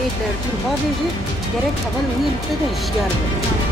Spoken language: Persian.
ای در تو با بجی گرک اول وی نقطه هشیار بود